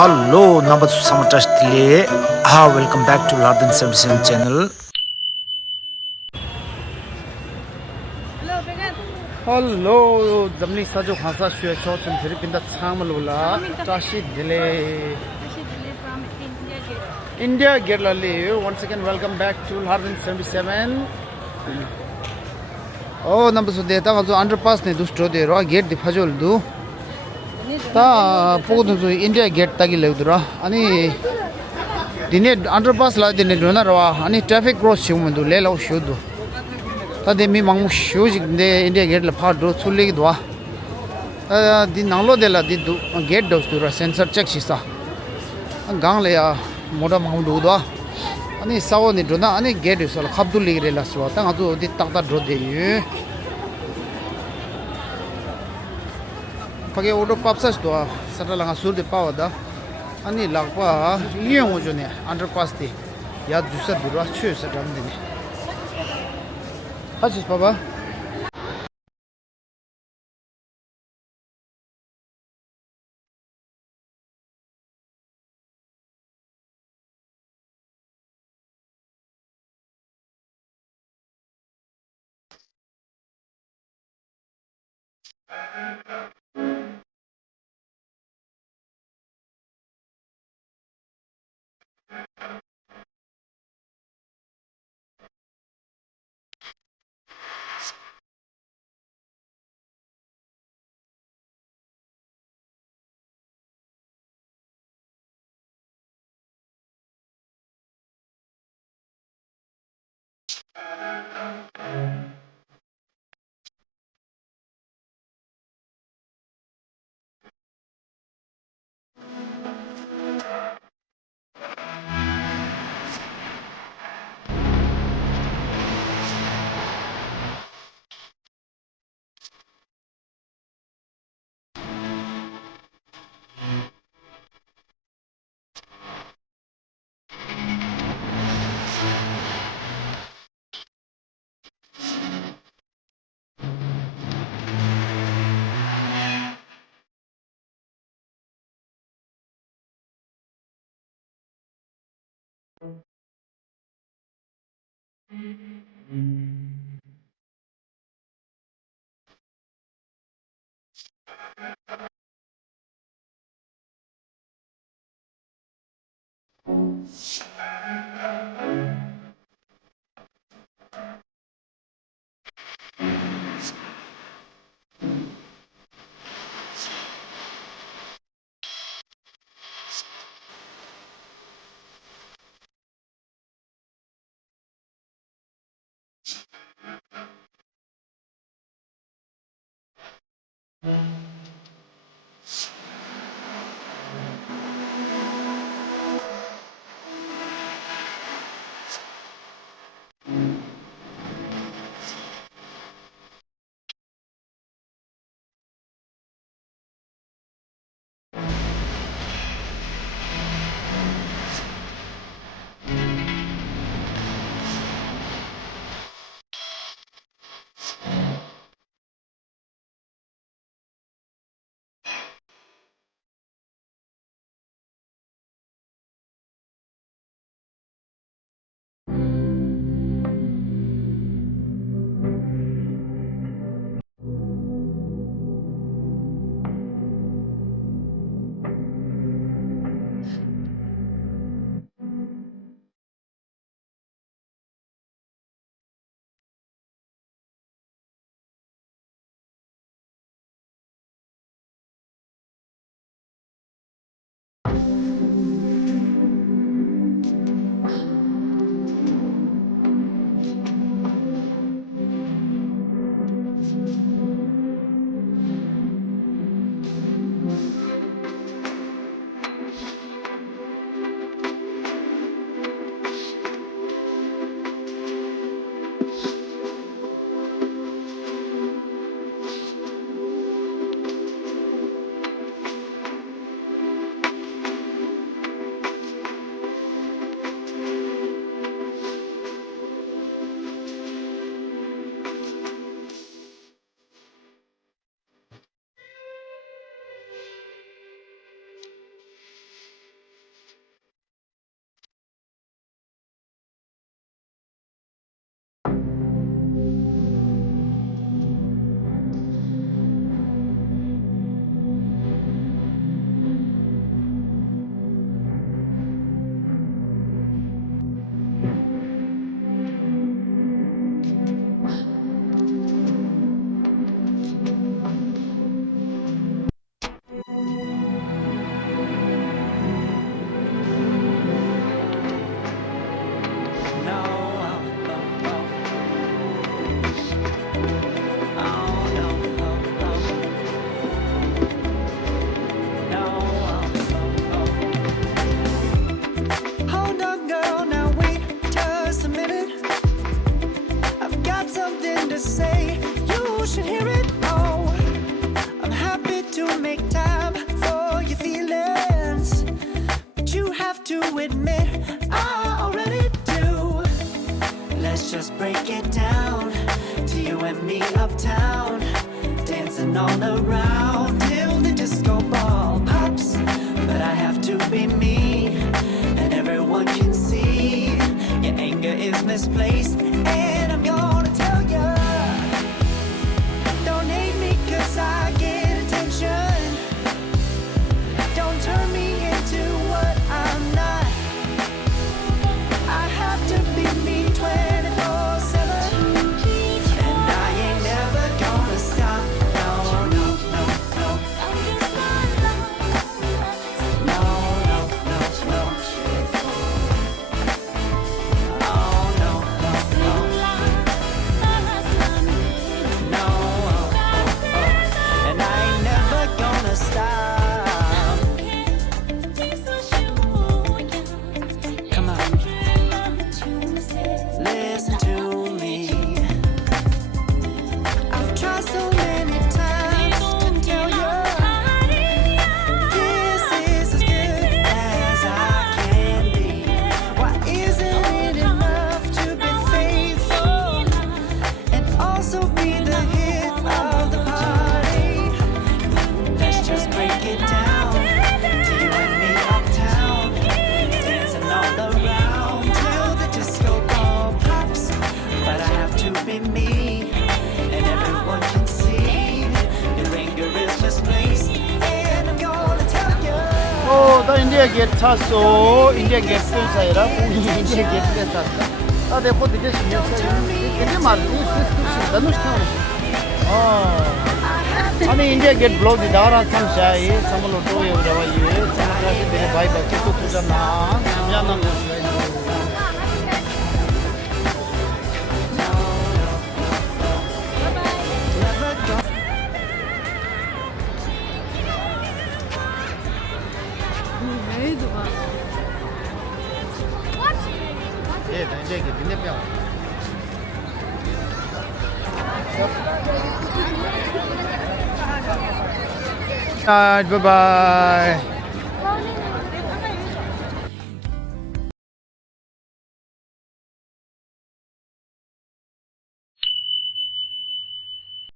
Hello, number Samatastile. Welcome back to Lardin 77 channel. Hello, Zamni Sajo Hasa Shua Shots and Philippines Samalula, Tashi Delay. From India Gerlali. Once again, welcome back to Lardin 77. Oh, number Sudeta also underpass ne dustro de raw gate the Fajol do. Ta Pogo India gate Tagiludra. Ani Dine underpass la dine Runara, any traffic cross Shumandu, Lelo Shudu. Tade mi mang shoes de India gate la part do Suli dwa. The Nalo de la did gate dos to sensor check shista. Ganglea Moda Maudua. Ani saw ni dona ani gate is all Abdul la swata adu di takta dro de. Page order papsas to Satalanga sur de power da. Ani lagpa yong ojone underpass de. Ya dusa dura chue sa damdini. Hajis baba. admit I already do. Let's just break it down to you and me uptown, dancing all around till the disco ball pops. But I have to be me, and everyone can see your anger is misplaced. And I'm gonna tell ya, don't hate me 'cause I get attention. Don't turn me into what I'm not. I have to be me 24/7, and I ain't never gonna stop. No, no, no, no. No, no, no, no. Oh, no, no, no. No, oh, oh, oh. And I ain't never gonna stop. Come on, listen to me. I've tried so many times to tell you this is as good as I can be. Why isn't it enough to be faithful and also be the hit of the party? Let's just break it down to you and me uptown, dancing all around till the disco ball pops. But I have to be me, and everyone can see your anger is misplaced. And I'm gonna tell you. 다 인디아 게이트 탔어. 인디아 게이트 사이라 인디아 게이트 탔다. देखो दिखे senior से कितने मारती है धनुष क्यों 아니 인디아 게이트 블로그 나라 상샤이 상물로 도요 저와요 상가지 내 바이 바치 또 투자나 미안한 거 Never go. 예, 이제 이게 민대병. Bye bye.